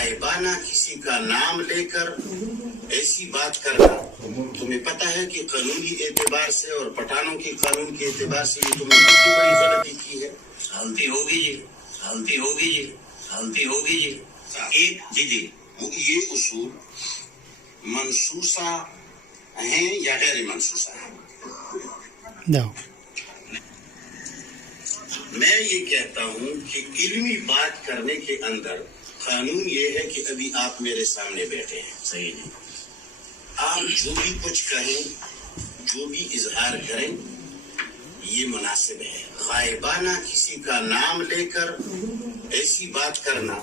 غائبانہ کسی کا نام لے کر ایسی بات کرنا، تمہیں پتہ ہے کہ قانونی اعتبار سے اور پٹھانوں کے قانون کے اعتبار سے یہ تم نے کتنی بڑی غلطی کی ہے؟ غلطی ہوگی جی، غلطی ہوگی جی، غلطی ہوگی جی۔ ایک جی یہ اصول منسوسہ ہیں یا غیر منسوسہ ہیں؟ میں یہ کہتا ہوں کہ علمی بات کرنے کے اندر قانون یہ ہے کہ ابھی آپ میرے سامنے بیٹھے ہیں، صحیح جی، آپ جو بھی کچھ کہیں، جو بھی اظہار کریں، یہ مناسب ہے۔ غائبانہ کسی کا نام لے کر ایسی بات کرنا،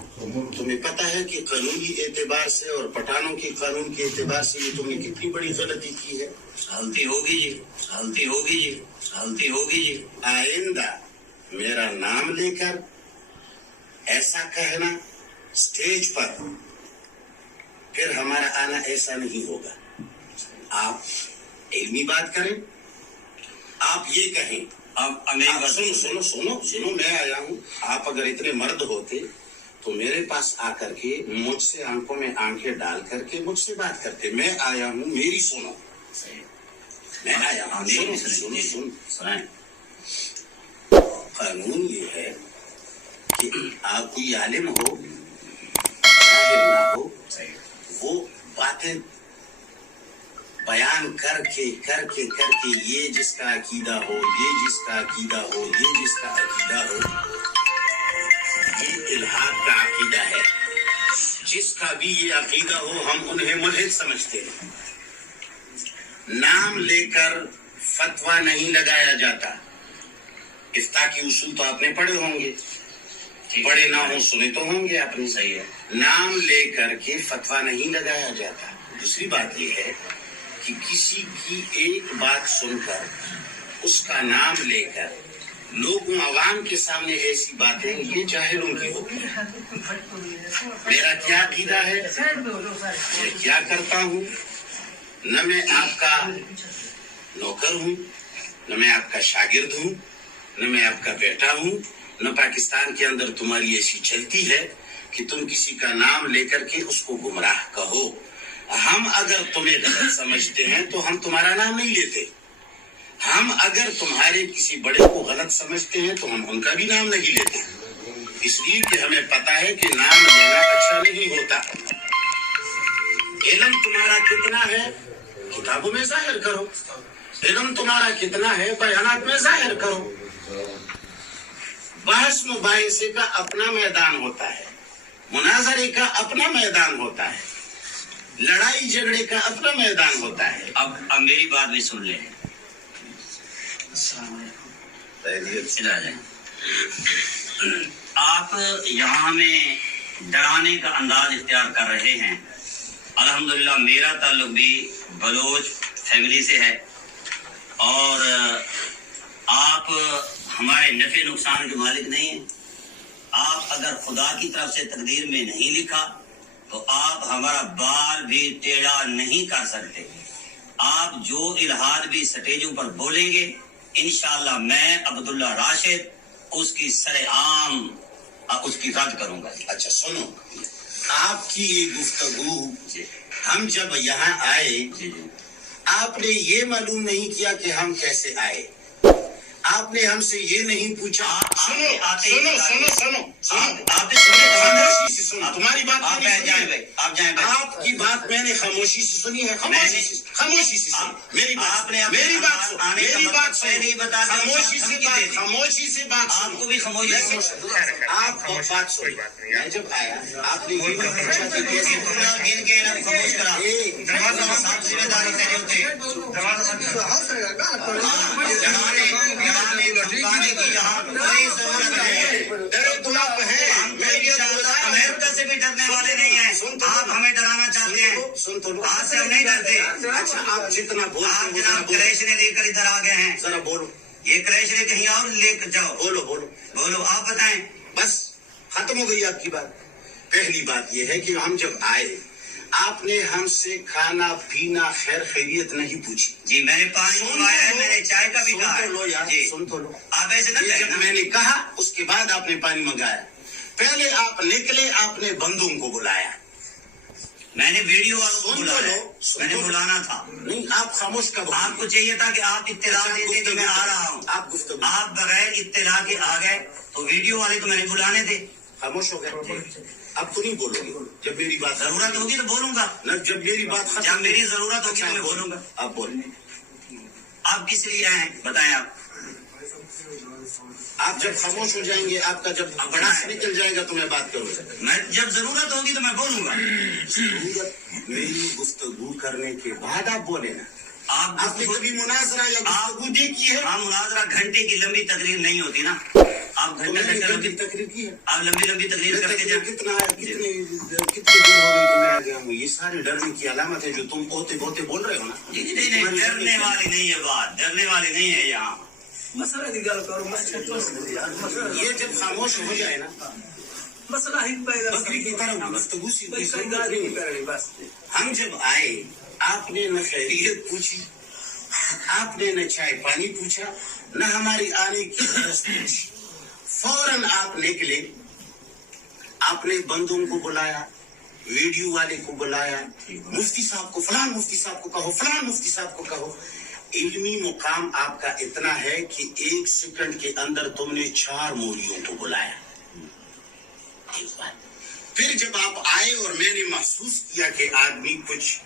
تمہیں پتہ ہے کہ قانونی اعتبار سے اور پٹھانوں کے قانون کے اعتبار سے یہ تم نے کتنی بڑی غلطی کی ہے؟ غلطی ہوگی جی، غلطی ہوگی جی، غلطی ہوگی جی۔ آئندہ میرا نام لے کر ایسا کہنا سٹیج پر، پھر ہمارا آنا ایسا نہیں ہوگا۔ آپ علمی بات کریں، آپ یہ کہیں، سنو میں آیا ہوں، آپ اگر اتنے مرد ہوتے تو میرے پاس آ کر کے مجھ سے آنکھوں میں آنکھیں ڈال کر کے مجھ سے بات کرتے۔ میں آیا ہوں، میری سنو، میں آیا ہوں، سنیں۔ قانون یہ ہے کہ آپ کوئی عالم ہو ظاہر نہ ہو، وہ باتیں بیان کر کے یہ جس کا عقیدہ ہو، یہ جس کا عقیدہ ہو، یہ جس کا عقیدہ ہو، یہ الحاد کا عقیدہ ہے۔ جس کا بھی یہ عقیدہ ہو ہم انہیں ملحد سمجھتے ہیں۔ نام لے کر فتویٰ نہیں لگایا جاتا۔ افتاء کے اصول تو آپ نے پڑھے ہوں گے، پڑھے نہ ہوں سنے تو ہوں گے آپ نے۔ صحیح ہے، نام لے کر کے فتویٰ نہیں لگایا جاتا۔ دوسری بات یہ ہے کہ کسی کی ایک بات سن کر اس کا نام لے کر لوگوں عوام کے سامنے ایسی باتیں، یہ جاہلوں کی ہوتی ہے۔ میرا کیا عقیدہ ہے، میں کیا کرتا ہوں، نہ میں آپ کا نوکر ہوں، نہ میں آپ کا شاگرد ہوں، نہ میں آپ کا بیٹا ہوں، نہ پاکستان کے اندر تمہاری ایسی چلتی ہے کہ تم کسی کا نام لے کر کے اس کو گمراہ کہو۔ ہم اگر تمہیں غلط سمجھتے ہیں تو ہم تمہارا نام نہیں لیتے۔ ہم اگر تمہارے کسی بڑے کو غلط سمجھتے ہیں تو ہم ان کا بھی نام نہیں لیتے، اس لیے کہ ہمیں پتہ ہے کہ نام لینا اچھا نہیں ہوتا۔ علم تمہارا کتنا ہے کتابوں میں ظاہر کرو، علم تمہارا کتنا ہے بیانات میں ظاہر کرو۔ بحث مباحثے کا اپنا میدان ہوتا ہے، مناظرے کا اپنا میدان ہوتا ہے، لڑائی جھگڑے کا اپنا میدان ہوتا ہے۔ اب میری بات بھی سن لیں۔ آپ یہاں میں ڈرانے کا انداز اختیار کر رہے ہیں۔ الحمدللہ میرا تعلق بھی بلوچ فیملی سے ہے، اور آپ ہمارے نفع نقصان کے مالک نہیں ہیں۔ آپ اگر خدا کی طرف سے تقدیر میں نہیں لکھا تو آپ ہمارا بال بھی ٹیڑھا نہیں کر سکتے۔ آپ جو الہاد بھی سٹیجوں پر بولیں گے انشاءاللہ میں عبداللہ راشد اس کی سرعام اس کی رد کروں گا۔ اچھا سنو، آپ کی یہ گفتگو، ہم جب یہاں آئے آپ نے یہ معلوم نہیں کیا کہ ہم کیسے آئے، آپ نے ہم سے یہ نہیں پوچھا۔ خاموشی سے سنو، تمہاری بات آپ جائیں بھائی، آپ جائیں بھائی، آپ کی بات میں نے خاموشی سے سنی ہے، خاموشی سے سنی میری بات، میری بات سنو، خاموشی سے بات آپ کو بھی خاموشی آپ بات سنی۔ میں جب آیا آپ نے یہ پوچھا کہ کیسے ان کے نام خاموش کرا صاحب ذمہ داری میرے ہوتے امریکہ سے بھی ڈرنے والے نہیں ہیں، آپ ہمیں ڈرانا چاہتے ہیں، آج سے ہم نہیں ڈرتے۔ اچھا آپ جتنا آپ جناب کریشرے لے کر ادھر آ گئے ہیں، ذرا بولو، یہ کریشرے کہیں اور لے کر جاؤ، بولو آپ بتائیں۔ بس ختم ہو گئی آپ کی بات۔ پہلی بات یہ ہے کہ ہم جب آئے آپ نے ہم سے کھانا پینا خیر خیریت نہیں پوچھی۔ جی میں نے پانی منگوایا ہے، میں نے چائے کا بھی کہا ہے۔ سن تو لو یار، جی سن تو لو۔ آپ ایسے نہ یہ جب کہنا، میں نے کہا اس کے بعد آپ نے پانی منگایا، पहले आप निकले, आपने बंदों को बुलाया। मैंने वीडियो वालों को बुलाया, मैंने बुलाना था। नहीं, आप खामोश कब? आपको चाहिए था कि आप इत्तला देते कि मैं आ रहा हूँ। आप बगैर इत्तला के आ गए, तो वीडियो वाले तो मैंने बुलाने थे। खामोश हो गए। अब तो नहीं बोलोगे। जब मेरी बात जरूरत होगी तो बोलूंगा न, जब मेरी बात जब मेरी जरूरत होगी तो मैं बोलूंगा। आप बोल। आप किस लिए आए हैं बताएं। आप जब खामोश हो जाएंगे, आपका जब बड़ा निकल जाएगा तो मैं बात करूंगा। मैं जब जरूरत होगी तो मैं बोलूंगा। जरूरत मेरी गुफ्तगू करने के बाद आप बोले ना। आपने कभी मुनाजरा या गुफ्तगू की है? हाँ, मुनाजरा घंटे की लंबी तकरीर नहीं होती ना। आप घंटा तकरीर की है। आप लंबी लंबी तकरीर करके जाए। कितनी देर हो गई कि मैं आ गया हूँ? ये सारी डरने की अलामत है जो तुम बोते बोते बोल रहे हो ना। नहीं, डरने वाली नहीं है बात, डरने वाली नहीं है। यहाँ मसला की गल करो, ये जब खामोश हो जाए ना, मसला ही बकरी की तरह गुफ्तगू सी बस। हम जब आए, आपने न खैरियत पूछी, आपने न चाय पानी पूछा, न हमारी आने की वजह पूछी। फौरन आप निकले, आपने बंदों को बुलाया, वीडियो वाले को बुलाया, मुफ्ती साहब को, फलान मुफ्ती साहब को कहो, फलान मुफ्ती साहब को कहो। इल्मी मुकाम आपका इतना है कि 1 सेकंड के अंदर तुमने 4 मौलियों को बुलाया। एक बात। फिर जब आप आए और मैंने महसूस किया कि आदमी कुछ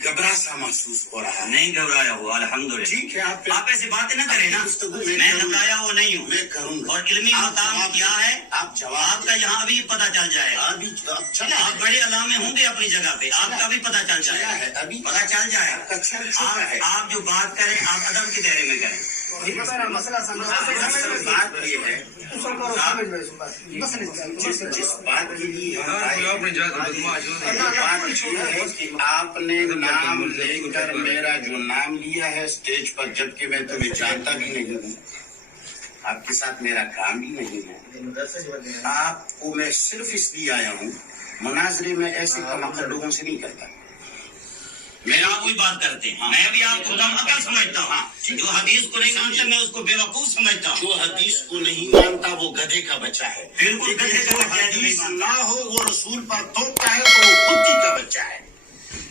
घबरा सा महसूस हो रहा है। नहीं घबराया हुआ, अल्हम्दुलिल्लाह। ठीक है, आप ऐसे बातें ना करें ना। मैं घबराया हुआ नहीं हूँ, मैं करूँगा। और इल्मी मुकाम क्या है आप जवाब आपका यहाँ अभी पता चल जाएगा। अभी चला, आप बड़े अलामे होंगे अपनी जगह पे, आपका भी पता चल चला जाएगा। है, अभी पता चल जाएगा। आप जो बात करें आप अदब के दायरे में करें। मसला बात ये है, जिस बात के लिए बात ये है कि आपने नाम लेकर मेरा जो नाम लिया है स्टेज पर, जबकि मैं तुम्हें जानता भी नहीं हूँ, आपके साथ मेरा काम भी नहीं है। आपको मैं सिर्फ इसलिए आया हूँ, मुनाजरे में ऐसे कम लोगों से नहीं करता। मेरा कोई बात करते हैं। मैं भी आपको कम अकल समझता हूँ। जो हदीस को नहीं मानता मैं उसको बेवकूफ समझता हूँ। जो हदीस को नहीं मानता वो गधे का बच्चा है। बिल्कुल गधे का बच्चा है। हदीस ना हो वो रसूल पर थोपता है तो वो कुत्ती का बच्चा है।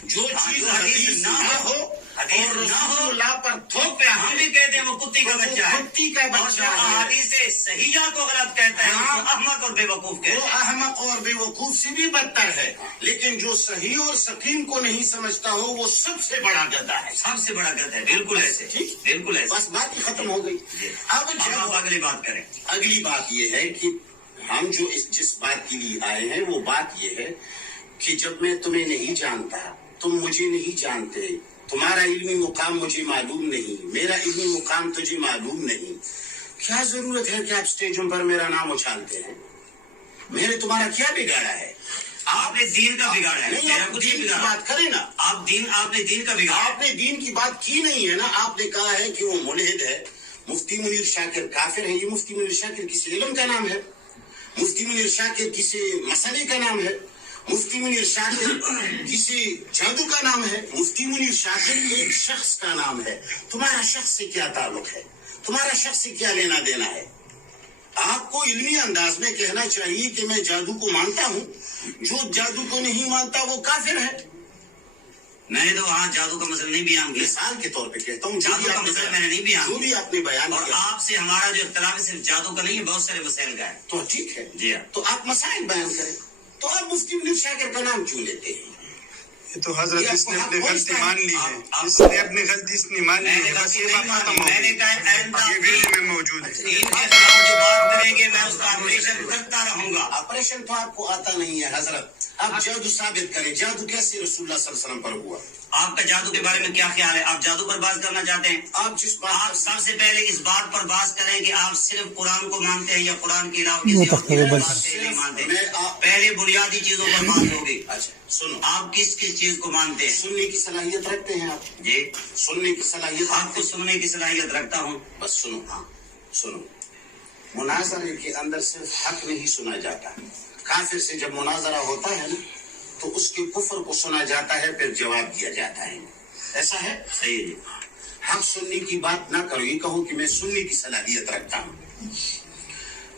जो चीज हदीस ना हो और रसूलुल्लाह पर थोपे, हम भी कहते हैं वो कुत्ती का बच्चा है। कुत्ती का बच्चा है। हदीस सहीहा को गलत कहता है वो अहमक और बेवकूफ कहता है। वो अहमक और बेवकूफ से भी बदतर है। लेकिन जो सही और सकीम को नहीं समझता हो वो सबसे बड़ा गधा है। सबसे बड़ा गधा है। बिल्कुल ऐसे, बिल्कुल ऐसे। बस बात ही खत्म हो गई। अब आप अगली बात करें। अगली बात ये है कि हम जो जिस बात के लिए आए हैं वो बात ये है कि जब मैं तुम्हें नहीं जानता, तुम मुझे नहीं जानते, तुम्हारा इल्मी मुकाम मुझे मालूम नहीं, मेरा इल्मी मुकाम तुझे मालूम नहीं, क्या जरूरत है कि आप स्टेजों पर मेरा नाम उछालते हैं? मैंने तुम्हारा क्या बिगाड़ा है? आपने दीन का बिगाड़ा है। नहीं, आप दीन की बात करें ना। आपने दीन का बिगाड़ा। आपने दीन की बात की नहीं है ना। आपने कहा है कि वो मुल्हिद है, मुफ्ती मुनीर शाकिर काफिर है। ये मुफ्ती मुनीर शाकिर किसी इल्म का नाम है? मुफ्ती मुनीर शाकिर किसी मसले का नाम है? मुफ्ती मुनीर शाकिर किसी जादू का नाम है? मुफ्ती मुनीर शाकिर एक शख्स का नाम है। तुम्हारा शख्स से क्या ताल्लुक है? तुम्हारा शख्स से क्या लेना देना है? आपको इल्मी अंदाज में कहना चाहिए कि मैं जादू को मानता हूँ, जो जादू को नहीं मानता वो काफिर है। मैंने तो वहाँ जादू का मसला नहीं बयान किया। मिसाल के तौर पे कहता हूँ, जादू का मसला मैंने नहीं बयान जो भी आपने बयान और किया। आपसे हमारा जो इख्तिलाफ है सिर्फ जादू का नहीं है, बहुत सारे मसाइल का है। तो ठीक है जी हाँ। तो आप मसाइल बयान करें। तो आप मुफ्ती मुनीर शाकिर का नाम क्यों लेते हैं? ये तो हजरत इसने अपनी गलती मान ली है। इसने अपनी गलती इसने मान ली है। बस ये बात खत्म हो मैंने गई। कहा ये वीडियो में मौजूद है। इनके खिलाफ जो बात करेंगे मैं उसका ऑपरेशन करता रहूंगा। ऑपरेशन तो आपको आता नहीं है हजरत। आप जादू साबित करें। जादू कैसे रसूलुल्लाह सल्लल्लाहु अलैहि वसल्लम पर हुआ? आपका जादू के बारे में क्या ख्याल है? आप जादू पर बात करना चाहते हैं? आप जिस बात आप सबसे पहले इस बात पर बात करें कि आप सिर्फ कुरान को मानते हैं या कुरान के अलावा किसी और की बात से नहीं मानते। पहले बुनियादी चीजों पर बात होगी। अच्छा सुनो, आप किस किस चीज को मानते हैं? सुनने की सलाहियत रखते हैं आप? जी, सुनने की सलाहियत आपको सुनने की सलाहियत रखता हूँ। बस सुनो। हाँ सुनो, मुनाजरे के अंदर सिर्फ हक नहीं सुना जाता। काफिर से जब मुनाजरा होता है ना तो उसके कुफर को सुना जाता है, फिर जवाब दिया जाता है। ऐसा है? सही है। हक सुनने की बात ना करो, ये कहो कि मैं सुनने की सलाहियत रखता हूँ।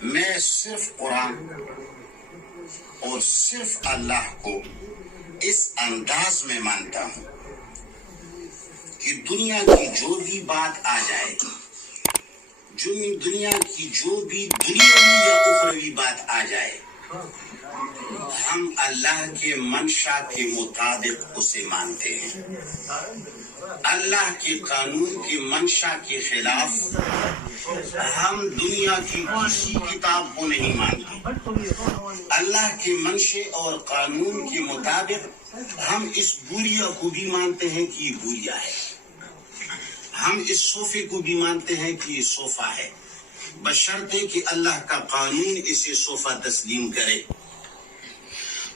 मैं सिर्फ कुरान और सिर्फ अल्लाह को इस अंदाज में मानता हूँ कि दुनिया की जो भी बात आ जाए, दुनिया की जो भी दुनियावी या उखरवी बात आ जाए, हम अल्लाह के मंशा के मुताबिक उसे मानते हैं। अल्लाह के कानून की मंशा के खिलाफ हम दुनिया की किसी किताब को नहीं मानते। अल्लाह के मंशे और कानून के मुताबिक हम इस बुरिया को भी मानते हैं कि ये बुरिया है, हम इस सोफे को भी मानते हैं कि ये सोफा है, बशर्ते कि अल्लाह का कानून इसे सोफा तस्लीम करे।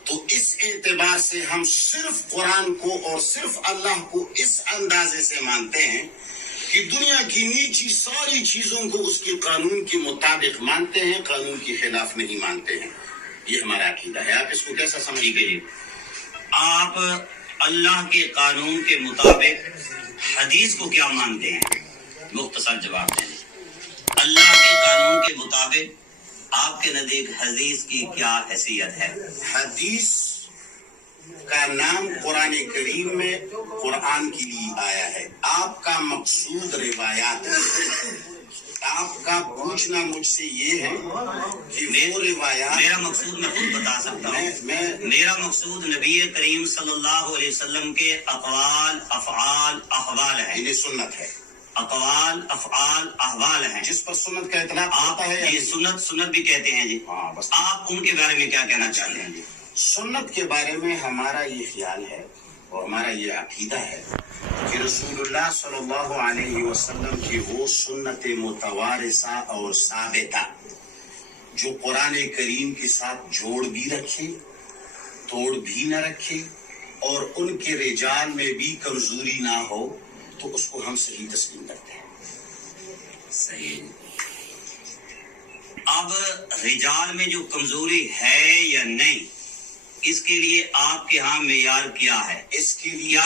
तो इस एतबार से हम सिर्फ कुरान को और सिर्फ अल्लाह को इस अंदाजे से मानते हैं कि दुनिया की नीची सारी चीजों को उसके कानून के मुताबिक मानते हैं, कानून के खिलाफ नहीं मानते हैं। ये हमारा अकीदा है। आप इसको कैसा समझते हैं? आप अल्लाह के कानून के मुताबिक हदीस को क्या मानते हैं? मुख्तसर जवाब दें। अल्लाह के कानून के मुताबिक आपके नजदीक हदीस की क्या हैसियत है? हदीस का नाम कुरान करीम में कुरान के लिए आया है। आपका मकसूद रिवायात है। आपका पूछना मुझसे ये है कि वो रिवायात, मेरा मकसूद मैं खुद बता सकता हूँ। मेरा मकसूद नबी करीम सल्लल्लाहु अलैहि वसल्लम के अक़वाल, अफ़आल, अहवाल है। इन्हें सुन्नत है। अक़वाल, अफ़आल, अहवाल है जिस पर सुन्नत का इतलाक़ आता है, ये सुन्नत भी कहते हैं जी। हाँ, बस आप उनके बारे में क्या कहना चाहते हैं जी? सुन्नत के बारे में हमारा ये ख्याल है और हमारा ये अकीदा है कि रसूलुल्लाह सल्लल्लाहु अलैहि वसल्लम की वो सुन्नत मुतवारिसा और साबिता जो कुरान करीम के साथ जोड़ भी रखे, तोड़ भी न रखे और उनके रिजाल में भी कमजोरी ना हो, तो उसको हम सही तस्लीम करते हैं। सही। अब रिजाल में जो कमजोरी है या नहीं, इसके लिए आपके यहाँ मेयार क्या है? इसके लिए